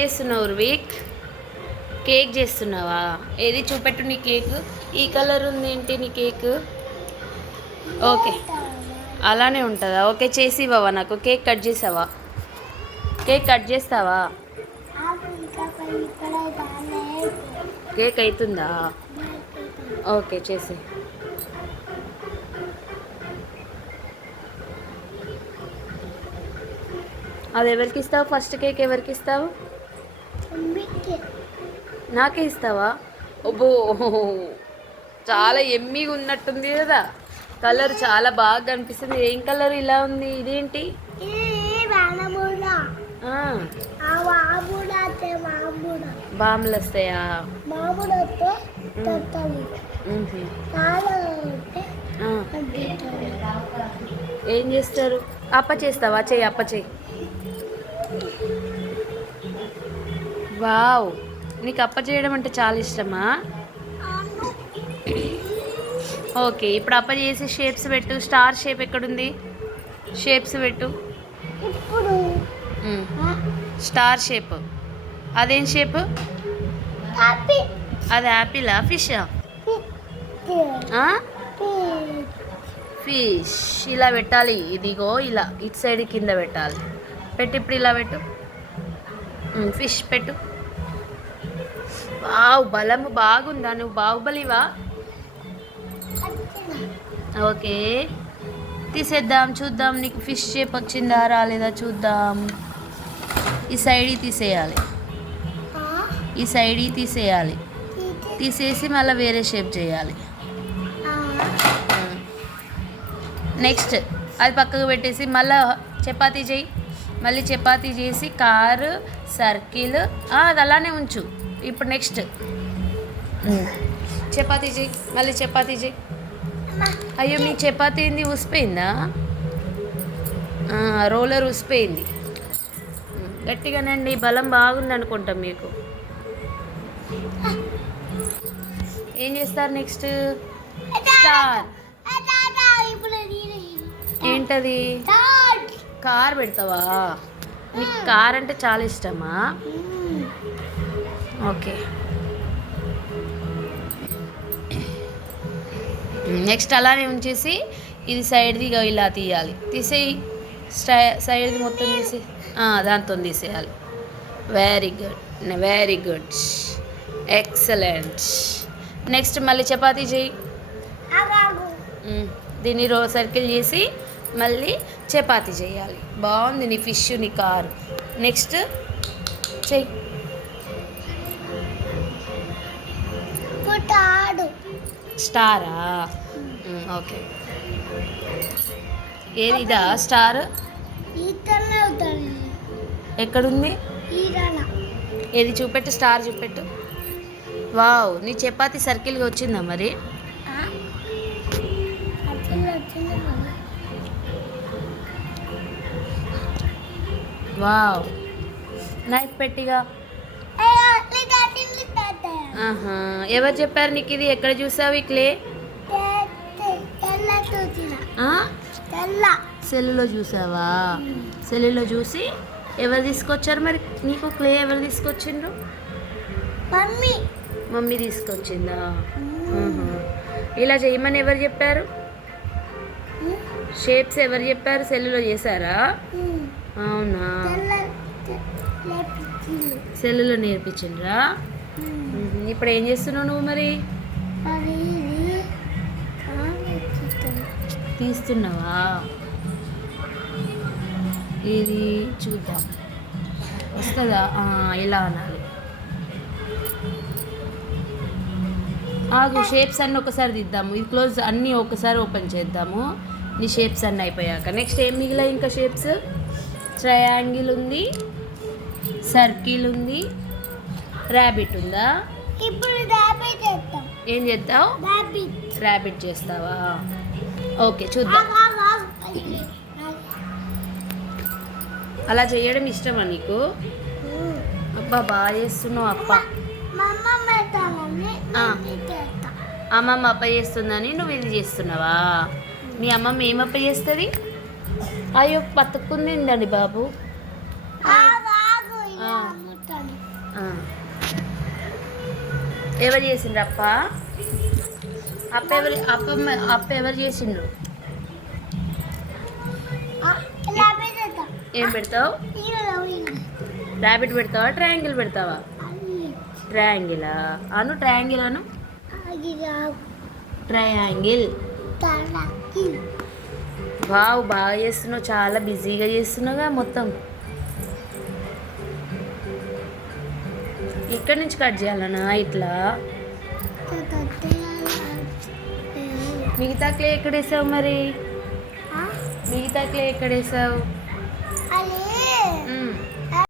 చేస్తున్నావు రువిక్? కేక్ చేస్తున్నావా? ఏది చూపెట్టు నీ కేక్. ఈ కలర్ ఉంది ఏంటి నీ కేక్? ఓకే, అలానే ఉంటుందా? ఓకే, చేసి ఇవ్వవా నాకు? కేక్ కట్ చేసావా? కేక్ కట్ చేస్తావా? కేక్ అవుతుందా? ఓకే, చేసి. అది ఎవరికి ఇస్తావు? ఫస్ట్ కేక్ ఎవరికి ఇస్తావు? నాకే ఇస్తావా? ఓబో, చాలా ఎమ్మిగా ఉన్నట్టుంది కదా. కలర్ చాలా బాగా కనిపిస్తుంది. ఏం కలర్ ఇలా ఉంది? ఇదేంటి? బాంబులు వస్తాయా? ఏం చేస్తారు? అప్ప చేస్తావా? చెయ్యి, అప్ప చెయ్యి. వావ్, నీకు అప్ప చేయడం అంటే చాలా ఇష్టమా? ఓకే, ఇప్పుడు అప్ప చేసి షేప్స్ పెట్టు. స్టార్ షేప్ ఎక్కడుంది? షేప్స్ పెట్టు. స్టార్ షేప్ అదేం షేప్? అది యాపిలా? ఫిషా? ఫిష్. ఇలా పెట్టాలి. ఇదిగో ఇలా ఇటు సైడ్ కింద పెట్టాలి. పెట్టు, ఇప్పుడు ఇలా పెట్టు. ఫిష్ పెట్టు. వావ్, బలము బాగుందా? నువ్వు బాహుబలివా? ఓకే, తీసేద్దాం, చూద్దాం నీకు ఫిష్ షేప్ వచ్చిందా రాలేదా చూద్దాం. ఈ సైడ్ తీసేయాలి, ఈ సైడ్ తీసేయాలి. తీసేసి మళ్ళీ వేరే షేప్ చేయాలి. నెక్స్ట్ అది పక్కకు పెట్టేసి మళ్ళీ చపాతీ చేయి. మళ్ళీ చపాతీ చేసి కారు, సర్కిల్, అది అలానే ఉంచు. ఇప్పుడు నెక్స్ట్ చపాతీ చేయి. మళ్ళీ చపాతీ చేయి. అయ్యో, మీ చపాతీ ఏంది? ఉసిపోయిందా? రోలర్ ఉసిపోయింది. గట్టిగానండి, బలం బాగుంది అనుకుంటాం మీకు. ఏం చేస్తారు నెక్స్ట్? స్టార్. ఏంటది? కార్ పెడతావా? నీకు కార్ అంటే చాలా ఇష్టమా? ఓకే, నెక్స్ట్ అలానే ఉంచేసి ఇది సైడ్ది ఇలా తీయాలి. తీసేయి. సైడ్ది మొత్తం తీసి దాంతో తీసేయాలి. Very good, very good, excellent. Next మళ్ళీ చపాతీ చేయి. దీన్ని సర్కిల్ చేసి మళ్ళీ చపాతీ చేయాలి. బాగుంది నీ ఫిష్, నీ కారు. నెక్స్ట్ చెయ్యి. స్టారా? ఓకే, ఏది ఇదా స్టార్? ఎక్కడుంది? ఏది చూపెట్టు, స్టార్ చూపెట్టు. వావ్, నీ చపాతీ సర్కిల్గా వచ్చిందా మరి? వావ్, నైఫ్ పెట్టిగా. ఎవరు చెప్పారు నీకు ఇది? ఎక్కడ చూసావు ఈ క్లే? సెల్లులో చూసావా? సెల్లులో చూసి ఎవరు తీసుకొచ్చారు మరి నీకు క్లే? ఎవరు తీసుకొచ్చిండ్రు? మమ్మీ తీసుకొచ్చిందా? ఇలా చేయమని ఎవరు చెప్పారు? షేప్స్ ఎవరు చెప్పారు? సెల్లులో చేశారా? అవునా, సెల్లులో నేర్పించిండ్రా? ఇప్పుడు ఏం చేస్తున్నావు నువ్వు మరి? తీస్తున్నావా? ఇది చూద్దాం వస్తుందా? ఇలా అనాలి. ఆగు, షేప్స్ అన్నీ ఒకసారి దిద్దాము. ఇది క్లోజ్ అన్నీ ఒకసారి ఓపెన్ చేద్దాము. నీ షేప్స్ అన్నీ అయిపోయాక నెక్స్ట్ ఏం మిగిలాయి ఇంకా షేప్స్? ట్రయాంగిల్ ఉంది, సర్కిల్ ఉంది, ర్యాబిట్ ఉందా? ఏం చేద్దావు? ర్యాబిట్ చేస్తావా? ఓకే, చూద్దాం. అలా చేయడం ఇష్టమా నీకు? అబ్బా, బాగా చేస్తున్నావు అప్ప. అమ్మమ్మ అప్ప చేస్తుందని నువ్వు ఇది చేస్తున్నావా? మీ అమ్మమ్మ ఏమప్ప చేస్తుంది? అయ్యో, పతుక్కుందండి బాబు. ఆ. ఎవరు చేసిండ్రు అప్ప? అప్ప ఎవరు చేసిండ్రు? ఏం పెడతావు? ర్యాబిట్ పెడతావా, ట్రయాంగిల్ పెడతావా? ట్రయాంగిలా అను, ట్రయాంగిల్ అను. ట్రయాంగిల్. వావ్, బాగా చేస్తున్నావు, చాలా బిజీగా చేస్తున్నావుగా మొత్తం. ఇక్కడి నుంచి కట్ చేయాలనా ఇట్లా? మిగతా క్లే ఎక్కడ వేసావు మరి? మిగతా క్లే ఎక్కడ వేసావు?